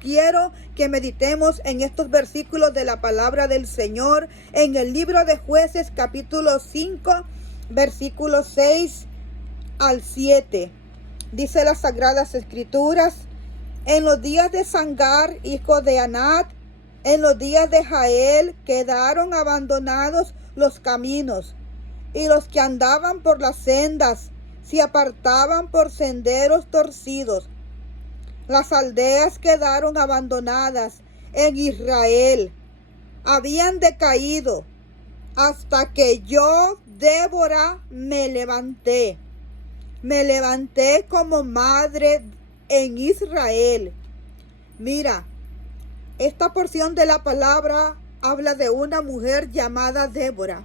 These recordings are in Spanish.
Quiero que meditemos en estos versículos de la palabra del Señor en el libro de Jueces capítulo 5, versículos 6 al 7. Dice las Sagradas Escrituras: en los días de Sangar, hijo de Anat, en los días de Jael, quedaron abandonados los caminos, y los que andaban por las sendas se apartaban por senderos torcidos. Las aldeas quedaron abandonadas en Israel, habían decaído, hasta que yo, Débora, me levanté como madre en Israel. Mira, esta porción de la palabra habla de una mujer llamada Débora.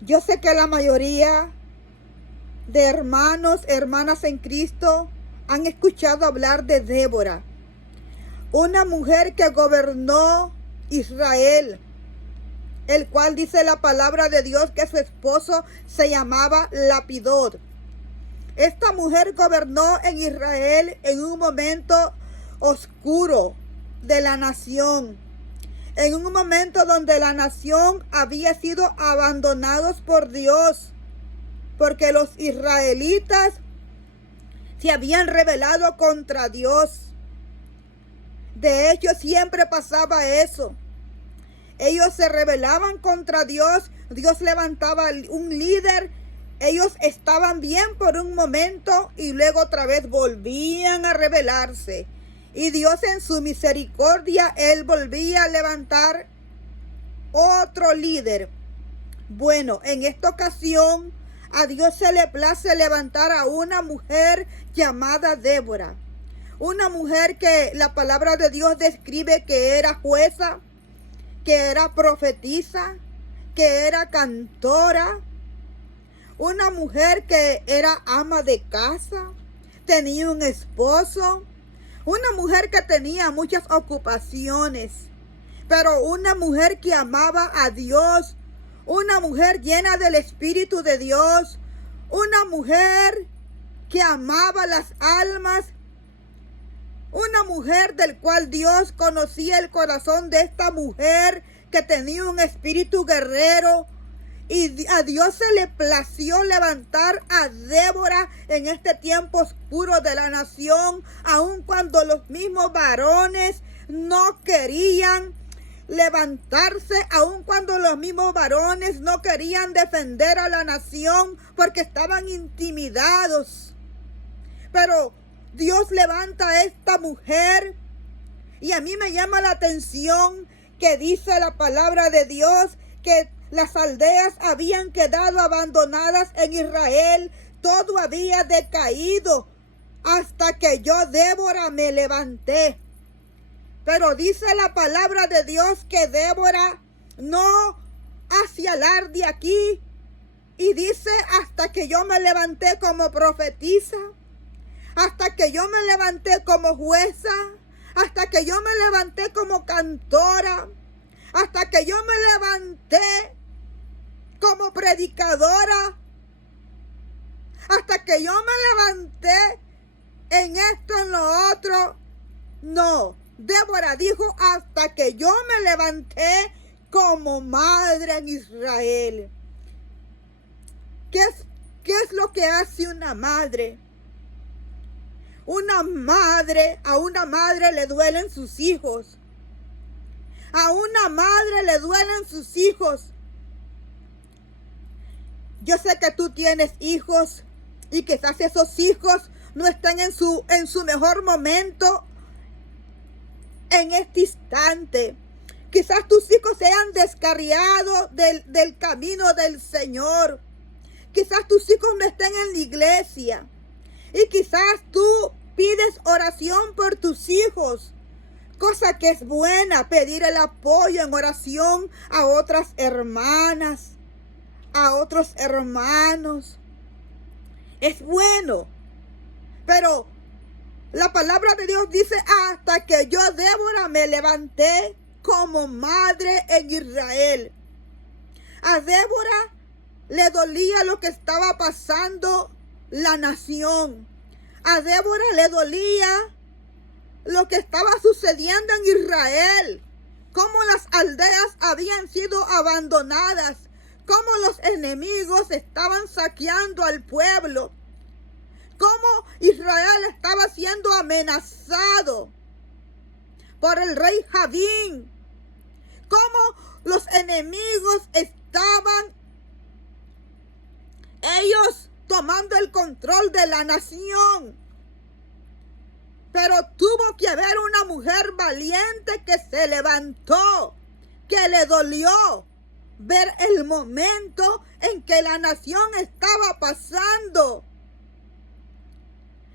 Yo sé que la mayoría de hermanos, hermanas en Cristo han escuchado hablar de Débora, una mujer que gobernó Israel, el cual dice la palabra de Dios que su esposo se llamaba Lapidot. Esta mujer gobernó en Israel en un momento oscuro de la nación, en un momento donde la nación había sido abandonados por Dios, porque los israelitas se habían rebelado contra Dios. De hecho, siempre pasaba eso. Ellos se rebelaban contra Dios, Dios levantaba un líder, ellos estaban bien por un momento y luego otra vez volvían a rebelarse. Y Dios en su misericordia, Él volvía a levantar otro líder. Bueno, en esta ocasión a Dios se le place levantar a una mujer llamada Débora. Una mujer que la palabra de Dios describe que era jueza, que era profetisa, que era cantora. Una mujer que era ama de casa, tenía un esposo. Una mujer que tenía muchas ocupaciones, pero una mujer que amaba a Dios. Una mujer llena del Espíritu de Dios. Una mujer que amaba las almas. Una mujer del cual Dios conocía el corazón de esta mujer, que tenía un espíritu guerrero. Y a Dios se le plació levantar a Débora en este tiempo oscuro de la nación, aun cuando los mismos varones no querían levantarse, aun cuando los mismos varones no querían defender a la nación porque estaban intimidados. Pero Dios levanta a esta mujer, y a mí me llama la atención que dice la palabra de Dios que las aldeas habían quedado abandonadas en Israel, todo había decaído hasta que yo, Débora, me levanté. Pero dice la palabra de Dios que Débora no hace alarde aquí, y dice: hasta que yo me levanté como profetisa, hasta que yo me levanté como jueza, hasta que yo me levanté como cantora, hasta que yo me levanté como predicadora, hasta que yo me levanté en esto, en lo otro. No, Débora dijo: hasta que yo me levanté como madre en Israel. ¿Qué es lo que hace una madre? A una madre le duelen sus hijos. A una madre le duelen sus hijos. Yo sé que tú tienes hijos y quizás esos hijos no están en su mejor momento en este instante. Quizás tus hijos se han descarriado del camino del Señor. Quizás tus hijos no estén en la iglesia. Y quizás tú pides oración por tus hijos. Cosa que es buena, pedir el apoyo en oración a otras hermanas, a otros hermanos. Es bueno. Pero la palabra de Dios dice: hasta que yo, Débora, me levanté como madre en Israel. A Débora le dolía lo que estaba pasando la nación. A Débora le dolía lo que estaba sucediendo en Israel, cómo las aldeas habían sido abandonadas, cómo los enemigos estaban saqueando al pueblo, cómo Israel estaba siendo amenazado por el rey Javín, cómo los enemigos estaban ellos tomando el control de la nación. Pero tuvo que haber una mujer valiente que se levantó, que le dolió ver el momento en que la nación estaba pasando.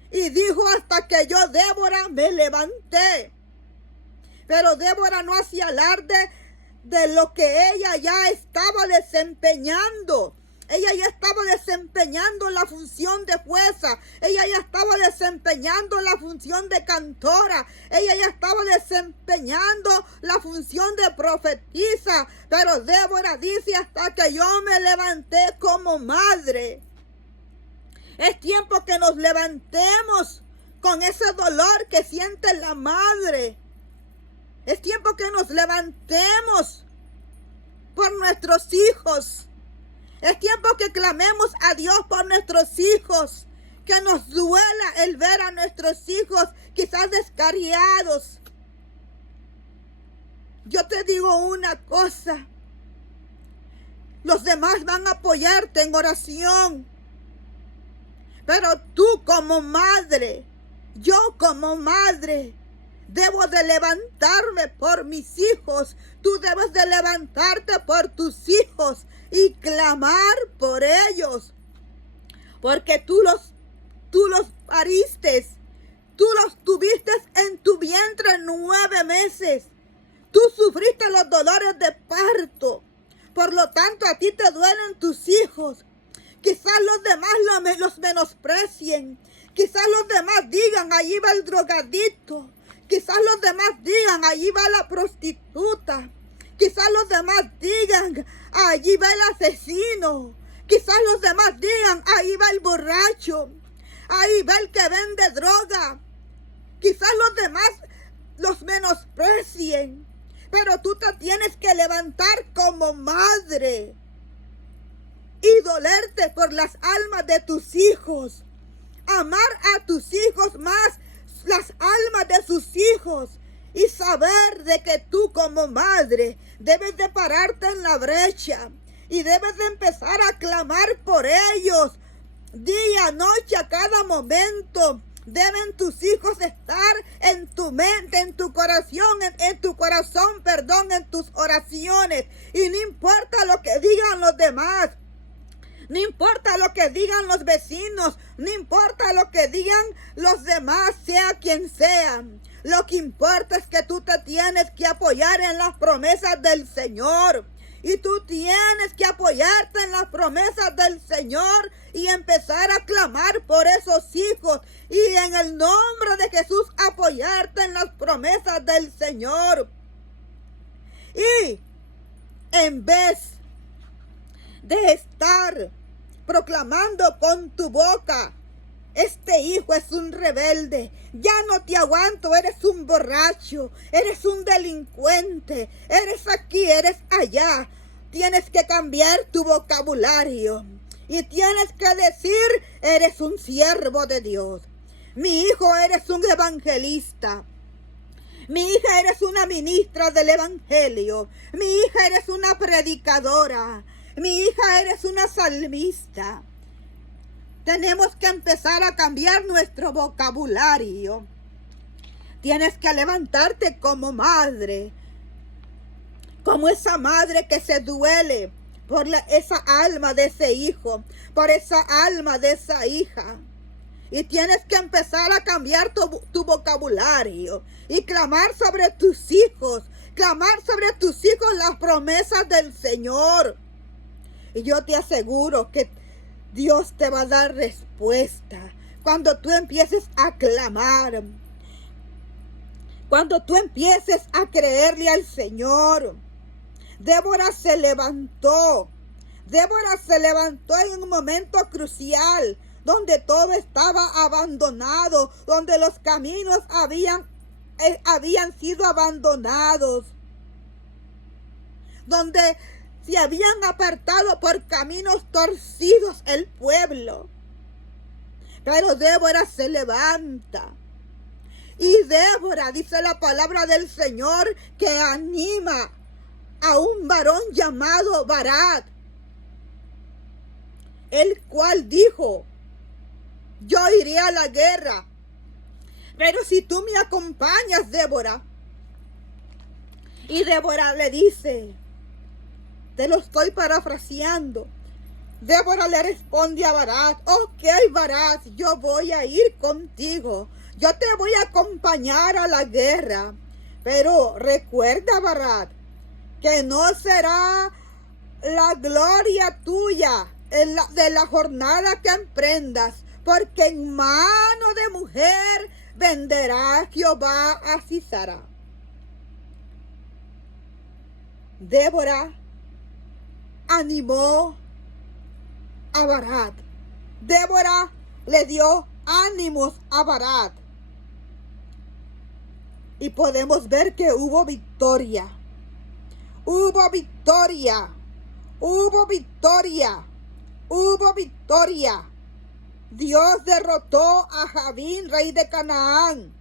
Y dijo: hasta que yo, Débora, me levanté. Pero Débora no hacía alarde de lo que ella ya estaba desempeñando. Ella ya estaba desempeñando la función de jueza. Ella ya estaba desempeñando la función de cantora. Ella ya estaba desempeñando la función de profetisa. Pero Débora dice: hasta que yo me levanté como madre. Es tiempo que nos levantemos con ese dolor que siente la madre. Es tiempo que nos levantemos por nuestros hijos. Es tiempo que clamemos a Dios por nuestros hijos. Que nos duela el ver a nuestros hijos quizás descarriados. Yo te digo una cosa. Los demás van a apoyarte en oración. Pero tú como madre, yo como madre, debo de levantarme por mis hijos. Tú debes de levantarte por tus hijos y clamar por ellos. Porque tú los pariste. Tú los tuviste en tu vientre 9 meses. Tú sufriste los dolores de parto. Por lo tanto, a ti te duelen tus hijos. Quizás los demás los menosprecien. Quizás los demás digan: allí va el drogadicto. Quizás los demás digan: allí va la prostituta. Quizás los demás digan: allí va el asesino. Quizás los demás digan: ahí va el borracho. Ahí va el que vende droga. Quizás los demás los menosprecien. Pero tú te tienes que levantar como madre y dolerte por las almas de tus hijos. Amar a tus hijos más las almas de sus hijos. Y saber de que tú como madre debes de pararte en la brecha. Y debes de empezar a clamar por ellos. Día, noche, a cada momento. Deben tus hijos estar en tu mente, en tu corazón, en tus oraciones. Y no importa lo que digan los demás. No importa lo que digan los vecinos, no importa lo que digan los demás, sea quien sea. Lo que importa es que tú te tienes que apoyar en las promesas del Señor. Y tú tienes que apoyarte en las promesas del Señor y empezar a clamar por esos hijos. Y en el nombre de Jesús apoyarte en las promesas del Señor. Y en vez de estar proclamando con tu boca: este hijo es un rebelde, ya no te aguanto, eres un borracho, eres un delincuente, eres aquí, eres allá. Tienes que cambiar tu vocabulario y tienes que decir: eres un siervo de Dios. Mi hijo, eres un evangelista. Mi hija, eres una ministra del evangelio. Mi hija, eres una predicadora. Mi hija, eres una salmista. Tenemos que empezar a cambiar nuestro vocabulario. Tienes que levantarte como madre. Como esa madre que se duele por esa alma de ese hijo. Por esa alma de esa hija. Y tienes que empezar a cambiar tu vocabulario. Y clamar sobre tus hijos. Clamar sobre tus hijos las promesas del Señor. Y yo te aseguro que Dios te va a dar respuesta cuando tú empieces a clamar. Cuando tú empieces a creerle al Señor. Débora se levantó. Débora se levantó en un momento crucial, donde todo estaba abandonado, donde los caminos habían habían sido abandonados, donde se habían apartado por caminos torcidos el pueblo. Pero Débora se levanta. Y Débora, dice la palabra del Señor, que anima a un varón llamado Barak, el cual dijo: yo iré a la guerra, pero si tú me acompañas, Débora. Y Débora le dice, te lo estoy parafraseando, Débora le responde a Barak: ok, Barak, yo voy a ir contigo, yo te voy a acompañar a la guerra, pero recuerda, Barak, que no será la gloria tuya de la jornada que emprendas, porque en mano de mujer venderá Jehová a Sisara. Débora animó a Barak. Débora le dio ánimos a Barak. Y podemos ver que hubo victoria. Hubo victoria. Hubo victoria. Hubo victoria. Dios derrotó a Jabín, rey de Canaán.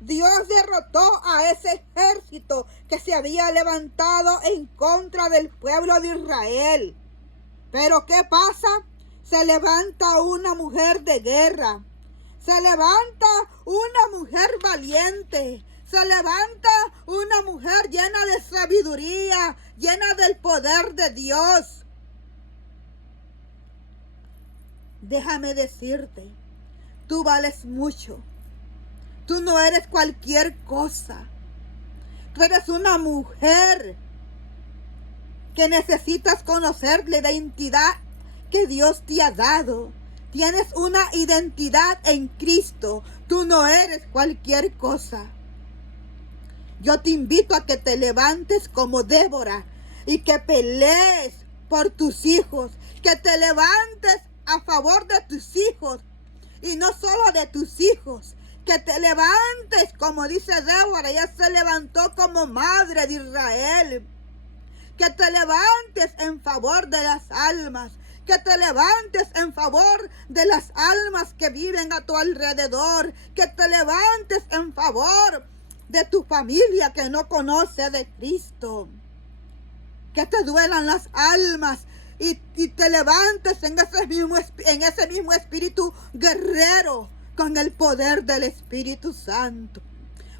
Dios derrotó a ese ejército que se había levantado en contra del pueblo de Israel. Pero ¿qué pasa? Se levanta una mujer de guerra. Se levanta una mujer valiente. Se levanta una mujer llena de sabiduría, llena del poder de Dios. Déjame decirte, tú vales mucho. Tú no eres cualquier cosa. Tú eres una mujer que necesitas conocer la identidad que Dios te ha dado. Tienes una identidad en Cristo. Tú no eres cualquier cosa. Yo te invito a que te levantes como Débora y que pelees por tus hijos. Que te levantes a favor de tus hijos y no solo de tus hijos. Que te levantes, como dice Débora, ella se levantó como madre de Israel. Que te levantes en favor de las almas. Que te levantes en favor de las almas que viven a tu alrededor. Que te levantes en favor de tu familia que no conoce de Cristo. Que te duelan las almas y te levantes en ese mismo espíritu guerrero, con el poder del Espíritu Santo.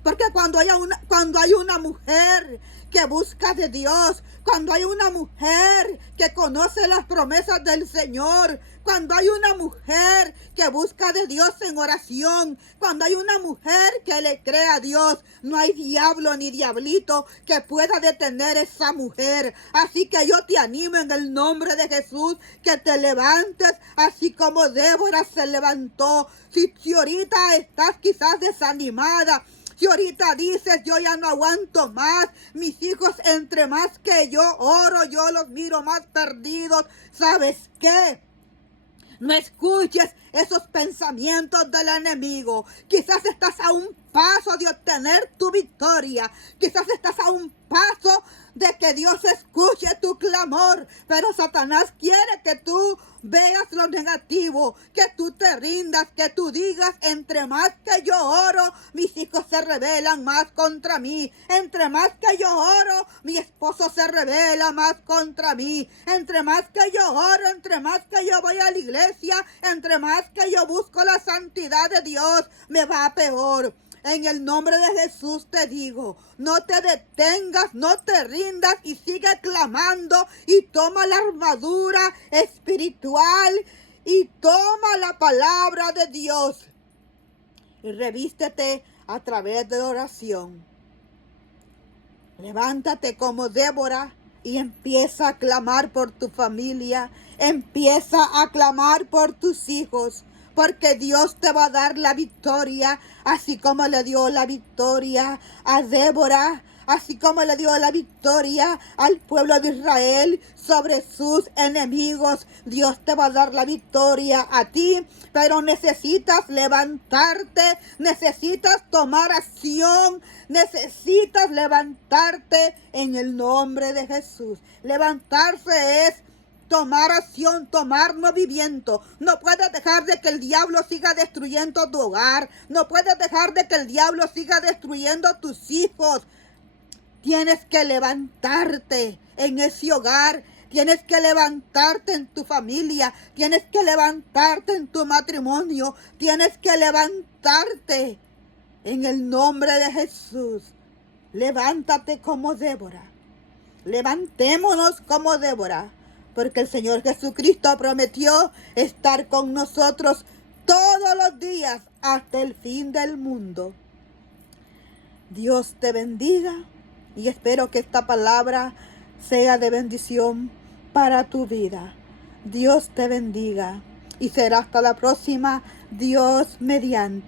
Porque cuando hay una mujer que busca de Dios, cuando hay una mujer que conoce las promesas del Señor, cuando hay una mujer que busca de Dios en oración, cuando hay una mujer que le cree a Dios, no hay diablo ni diablito que pueda detener a esa mujer. Así que yo te animo en el nombre de Jesús que te levantes así como Débora se levantó. Si ahorita estás quizás desanimada, si ahorita dices, yo ya no aguanto más, mis hijos entre más que yo oro, yo los miro más perdidos, ¿sabes qué? No escuches esos pensamientos del enemigo. Quizás estás a un paso de obtener tu victoria. Quizás estás a un paso de que Dios escuche tu clamor. Pero Satanás quiere que tú veas lo negativo, que tú te rindas, que tú digas, entre más que yo oro, mis hijos se rebelan más contra mí. Entre más que yo oro, mi esposo se revela más contra mí. Entre más que yo oro, entre más que yo voy a la iglesia, entre más que yo busco la santidad de Dios, me va peor. En el nombre de Jesús te digo, no te detengas, no te rindas y sigue clamando y toma la armadura espiritual y toma la palabra de Dios y revístete a través de la oración. Levántate como Débora y empieza a clamar por tu familia, empieza a clamar por tus hijos. Porque Dios te va a dar la victoria, así como le dio la victoria a Débora, así como le dio la victoria al pueblo de Israel sobre sus enemigos. Dios te va a dar la victoria a ti, pero necesitas levantarte, necesitas tomar acción, necesitas levantarte en el nombre de Jesús. Levantarse es tomar acción, tomar movimiento. No puedes dejar de que el diablo siga destruyendo tu hogar. No puedes dejar de que el diablo siga destruyendo tus hijos. Tienes que levantarte en ese hogar. Tienes que levantarte en tu familia. Tienes que levantarte en tu matrimonio. Tienes que levantarte en el nombre de Jesús. Levántate como Débora. Levantémonos como Débora. Porque el Señor Jesucristo prometió estar con nosotros todos los días hasta el fin del mundo. Dios te bendiga y espero que esta palabra sea de bendición para tu vida. Dios te bendiga y será hasta la próxima, Dios mediante.